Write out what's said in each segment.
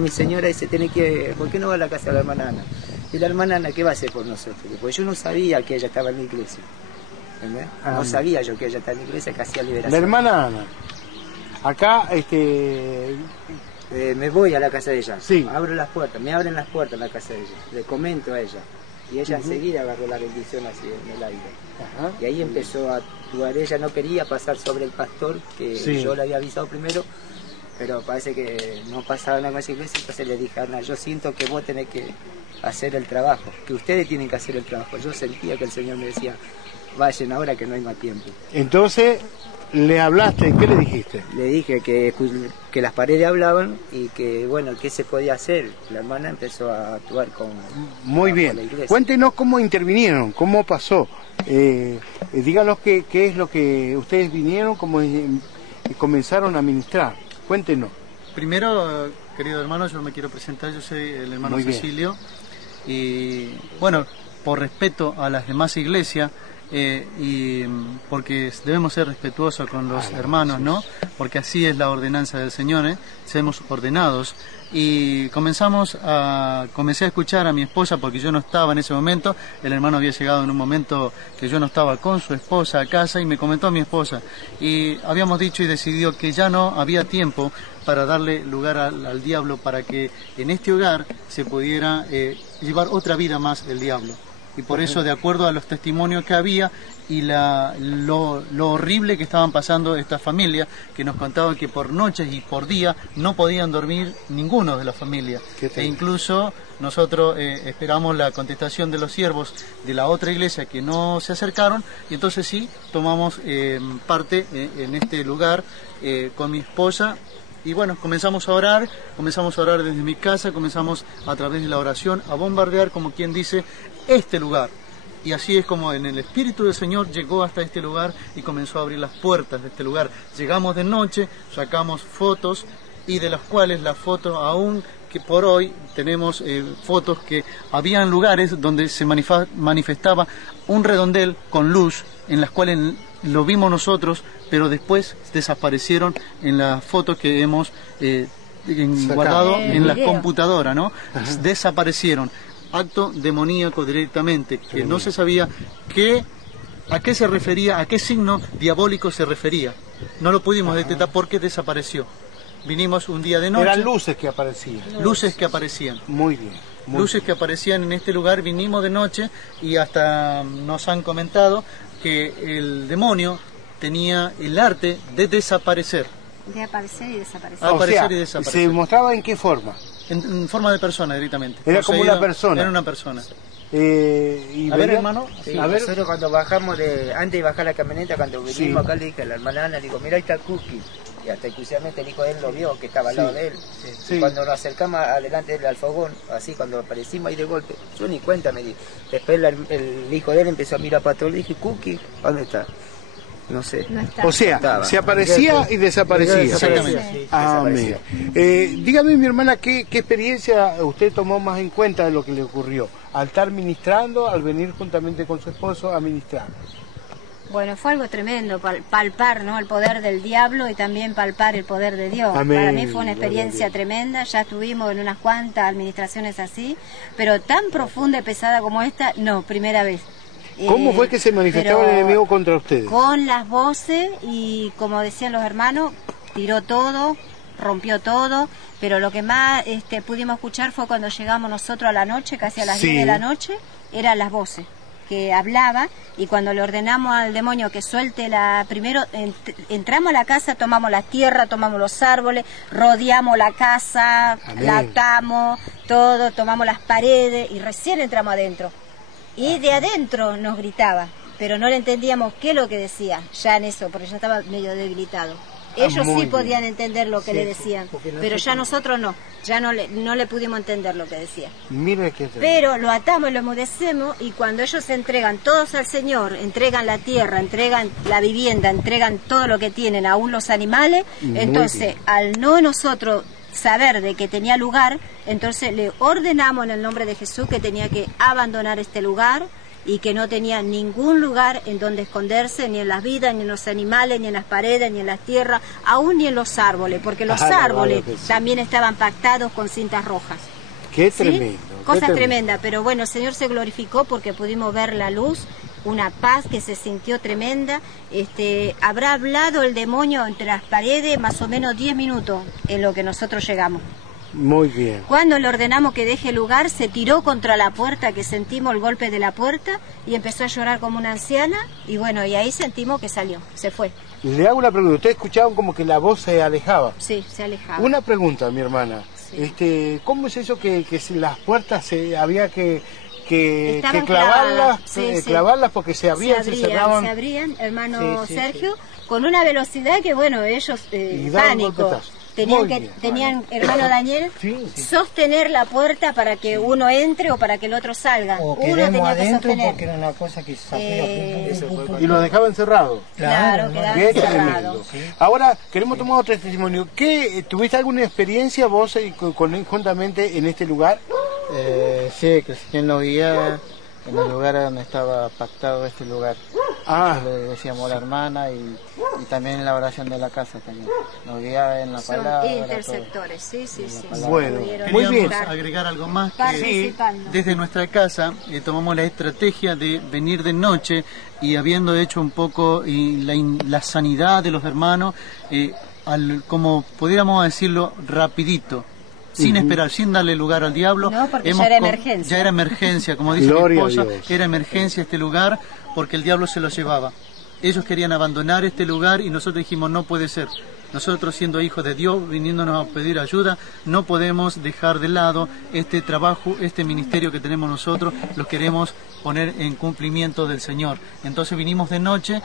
Mi señora dice, ¿por qué no va a la casa de la hermana Ana? Y la hermana Ana, ¿qué va a hacer por nosotros? Porque yo no sabía que ella estaba en la iglesia. ¿Entendés? No sabía yo que ella estaba en la iglesia, que hacía liberación. La hermana Ana. Acá, me voy a la casa de ella. Sí. Abro las puertas, me abren las puertas en la casa de ella. Le comento a ella. Y ella enseguida agarró la bendición así en el aire. Ajá. Y ahí empezó a actuar. Ella no quería pasar sobre el pastor, que yo le había avisado primero, pero parece que no pasaba nada con esa iglesia. Entonces le dije, Ana, yo siento que vos tenés que hacer el trabajo, que ustedes tienen que hacer el trabajo. Yo sentía que el Señor me decía, vayan ahora que no hay más tiempo. Entonces, ¿le hablaste? ¿Qué le dijiste? Le dije que las paredes hablaban y que, bueno, ¿qué se podía hacer? La hermana empezó a actuar con Muy bien. La iglesia. Cuéntenos cómo intervinieron, cómo pasó. Díganos qué es lo que ustedes vinieron, cómo comenzaron a ministrar. Cuéntenos. Primero, querido hermano, yo me quiero presentar. Yo soy el hermano Muy bien. Cecilio. Y, bueno, por respeto a las demás iglesias, y porque debemos ser respetuosos con los hermanos, ¿no? Porque así es la ordenanza del Señor, Seamos ordenados. Y comencé a escuchar a mi esposa, porque yo no estaba en ese momento. El hermano había llegado en un momento que yo no estaba con su esposa a casa, y me comentó a mi esposa. Y habíamos dicho y decidido que ya no había tiempo para darle lugar al diablo, para que en este hogar se pudiera llevar otra vida más el diablo. Y por eso, de acuerdo a los testimonios que había y lo horrible que estaban pasando estas familias, que nos contaban que por noches y por día no podían dormir ninguno de la familia. E incluso nosotros esperamos la contestación de los siervos de la otra iglesia que no se acercaron, y entonces sí, tomamos parte en este lugar con mi esposa. Y bueno, comenzamos a orar desde mi casa, comenzamos a través de la oración a bombardear, como quien dice, este lugar. Y así es como en el Espíritu del Señor llegó hasta este lugar y comenzó a abrir las puertas de este lugar. Llegamos de noche, sacamos fotos, y de las cuales las fotos aún que por hoy tenemos fotos que habían lugares donde se manifestaba un redondel con luz, en las cuales lo vimos nosotros, pero después desaparecieron en las fotos que hemos guardado en la computadora, ¿no? Desaparecieron. Acto demoníaco directamente, que no se sabía a qué se refería, a qué signo diabólico se refería. No lo pudimos detectar porque desapareció. Vinimos un día de noche. Eran luces que aparecían. Luces que aparecían. Muy bien. Luces que aparecían en este lugar. Vinimos de noche y hasta nos han comentado que el demonio tenía el arte de desaparecer. De aparecer y desaparecer. Aparecer y desaparecer. ¿Se mostraba en qué forma? En forma de persona directamente. Era como una persona. Era una persona. Y a ver, hermano. Sí, a ver. nosotros cuando bajamos, antes de bajar la camioneta, cuando vinimos acá, le dije a la hermana Ana, le digo, mira, ahí está Cookie. Y hasta exclusivamente el hijo de él lo vio, que estaba al lado de él. Y cuando nos acercamos adelante del fogón, así cuando aparecimos ahí de golpe, yo ni cuenta me di. Después el hijo de él empezó a mirar para todo, le dije, Cookie, ¿dónde está? No sé. No está. O sea, se aparecía y desaparecía. Exactamente. Amén. Dígame, mi hermana, ¿qué experiencia usted tomó más en cuenta de lo que le ocurrió? Al estar ministrando, al venir juntamente con su esposo a ministrar. Bueno, fue algo tremendo, palpar, ¿no?, el poder del diablo y también palpar el poder de Dios. Amén. Para mí fue una experiencia tremenda, ya estuvimos en unas cuantas administraciones así, pero tan profunda y pesada como esta, no, primera vez. ¿Cómo fue que se manifestaba el enemigo contra ustedes? Con las voces y, como decían los hermanos, tiró todo, rompió todo, pero lo que más pudimos escuchar fue cuando llegamos nosotros a la noche, casi a las 10 de la noche, eran las voces que hablaba, y cuando le ordenamos al demonio que suelte primero entramos a la casa, tomamos la tierra, tomamos los árboles, rodeamos la casa, la atamos, todo, tomamos las paredes y recién entramos adentro. Y de adentro nos gritaba, pero no le entendíamos qué es lo que decía, ya en eso, porque ya estaba medio debilitado. Ellos sí podían entender lo que le decían, pero ya nosotros no, ya no le pudimos entender lo que decía. Mire qué pero lo atamos y lo emudecemos, y cuando ellos se entregan todos al Señor, entregan la tierra, entregan la vivienda, entregan todo lo que tienen, aún los animales, entonces al no nosotros saber de que tenía lugar, entonces le ordenamos en el nombre de Jesús que tenía que abandonar este lugar, y que no tenía ningún lugar en donde esconderse, ni en las vidas, ni en los animales, ni en las paredes, ni en las tierras, aún ni en los árboles, porque los árboles también estaban pactados con cintas rojas. Qué ¿Sí? tremendo. Cosas tremendas, pero bueno, el Señor se glorificó porque pudimos ver la luz, una paz que se sintió tremenda. Habrá hablado el demonio entre las paredes más o menos 10 minutos en lo que nosotros llegamos. Muy bien. Cuando le ordenamos que deje lugar, se tiró contra la puerta, que sentimos el golpe de la puerta, y empezó a llorar como una anciana, y bueno, y ahí sentimos que salió, se fue. Le hago una pregunta, ustedes escuchaban como que la voz se alejaba. Sí, se alejaba. Una pregunta, mi hermana. Sí. ¿Cómo es eso que si las puertas había que Estaban clavarlas, clavadas. clavarlas porque se abrían, se cerraban? Se abrían, hermano Sergio, con una velocidad que bueno, ellos pánico. Tenían, hermano Daniel, sostener la puerta para que uno entre o para que el otro salga. O uno tenía que sostener. Porque era una cosa que Y lo dejaban cerrado. Claro, quedaban Qué cerrados. tremendo. Ahora, queremos tomar otro testimonio. ¿Tuviste alguna experiencia vos conjuntamente en este lugar? Sí, que el Señor nos guía en el lugar donde estaba pactado este lugar. Le decíamos a la hermana y también en la oración de la casa también. Nos guiaba en la palabra. Son interceptores, sí. Bueno, muy bien. Estar Agregar algo más. Participando. Desde nuestra casa tomamos la estrategia de venir de noche y habiendo hecho un poco la sanidad de los hermanos, como pudiéramos decirlo, rapidito. Sin esperar, sin darle lugar al diablo. No, porque ya era emergencia. Ya era emergencia, como dice mi Gloria a esposa, Dios. era emergencia este lugar porque el diablo se lo llevaba. Ellos querían abandonar este lugar y nosotros dijimos no puede ser. Nosotros siendo hijos de Dios, viniéndonos a pedir ayuda, no podemos dejar de lado este trabajo, este ministerio que tenemos nosotros, lo queremos poner en cumplimiento del Señor. Entonces vinimos de noche,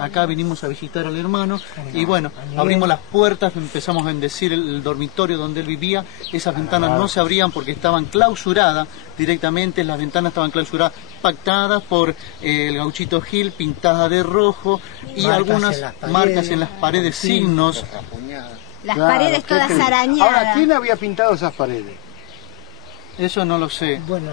acá vinimos a visitar al hermano y bueno, abrimos las puertas, empezamos a bendecir el dormitorio donde él vivía. Esas ventanas no se abrían porque estaban clausuradas directamente, las ventanas estaban clausuradas, pactadas por el gauchito Gil, pintadas de rojo y algunas marcas en las paredes, signos. Las paredes todas arañadas. Ahora, ¿quién había pintado esas paredes? Eso no lo sé. Bueno,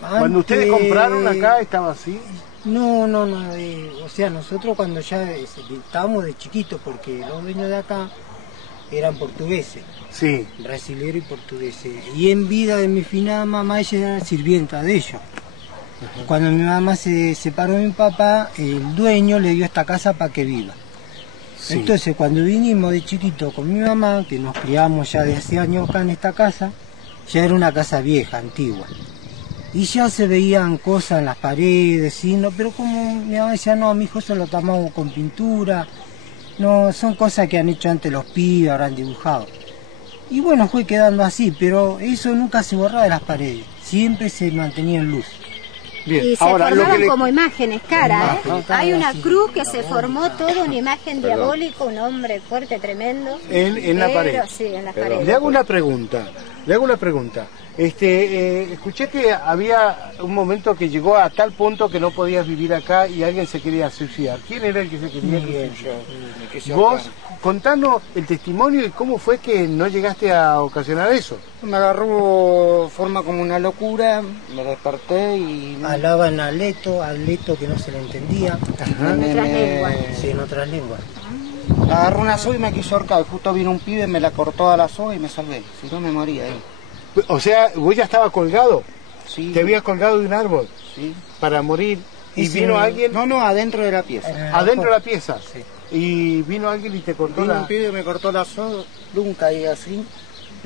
Cuando ustedes compraron acá, ¿estaba así? No, o sea, nosotros cuando ya estábamos de chiquitos, porque los dueños de acá eran portugueses. Sí. Brasileros y portugueses. Y en vida de mi finada mamá, ella era sirvienta de ellos. Cuando mi mamá se separó de mi papá, el dueño le dio esta casa para que viva. Sí. Entonces, cuando vinimos de chiquito con mi mamá, que nos criamos ya de hace años acá en esta casa, ya era una casa vieja, antigua. Y ya se veían cosas en las paredes, ¿sí? No, pero como mi mamá decía, no, a mi hijo se lo tapamos con pintura. No, son cosas que han hecho antes los pibes, habrán dibujado. Y bueno, fue quedando así, pero eso nunca se borraba de las paredes. Siempre se mantenía en luz. Bien. Y se Ahora, formaron como imágenes, cara, Hay una cruz que se formó toda una imagen diabólica, un hombre fuerte, tremendo. En la pared. Sí, en las paredes. Le hago una pregunta. Escuché que había un momento que llegó a tal punto que no podías vivir acá y alguien se quería suicidar. ¿Quién era el que se quería suicidar? Vos, contanos el testimonio y cómo fue que no llegaste a ocasionar eso. Me agarró forma como una locura, me desperté y... Hablaban aleto que no se le entendía. En otras lenguas. Sí, en otras lenguas. Me agarró una soga y me quiso ahorcar. Y justo vino un pibe, me la cortó a la soga y me salvé. Si no me moría ahí. O sea, vos ya estabas colgado. Sí. Te habías colgado de un árbol. Sí. Para morir. ¿Y vino alguien? No, adentro de la pieza. ¿Adentro de la pieza? Sí. Y vino alguien y te cortó Vino un pibe, me cortó la soga, nunca caí así.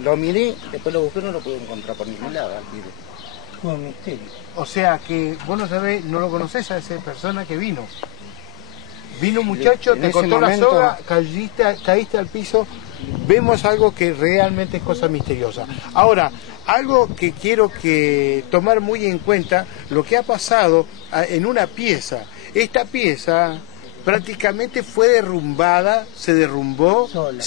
Lo miré, después lo busqué, no lo pude encontrar por ningún lado al pibe. Fue un misterio. O sea que vos no sabés, no lo conocés a esa persona que vino. Vino un muchacho, En te ese cortó momento... la soga, caíste al piso. Vemos algo que realmente es cosa misteriosa. Ahora, algo que quiero que tomar muy en cuenta, lo que ha pasado en una pieza. Esta pieza prácticamente fue derrumbada, se derrumbó sola,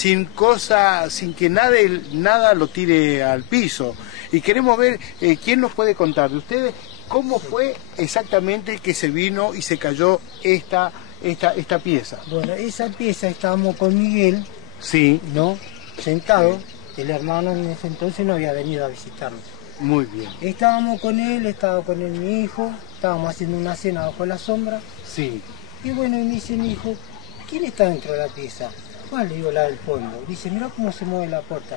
sin que nada lo tire al piso. Y queremos ver quién nos puede contar de ustedes cómo fue exactamente que se vino y se cayó esta pieza. Bueno, esa pieza estábamos con Miguel, Sí. ¿no? Sentado. El hermano en ese entonces no había venido a visitarnos. Muy bien. Estábamos con él, estaba con él mi hijo, estábamos haciendo una cena bajo la sombra. Sí. Y bueno, y me dice mi hijo, ¿quién está dentro de la pieza? ¿Cuál? Le digo, la del fondo. Dice, mira cómo se mueve la puerta.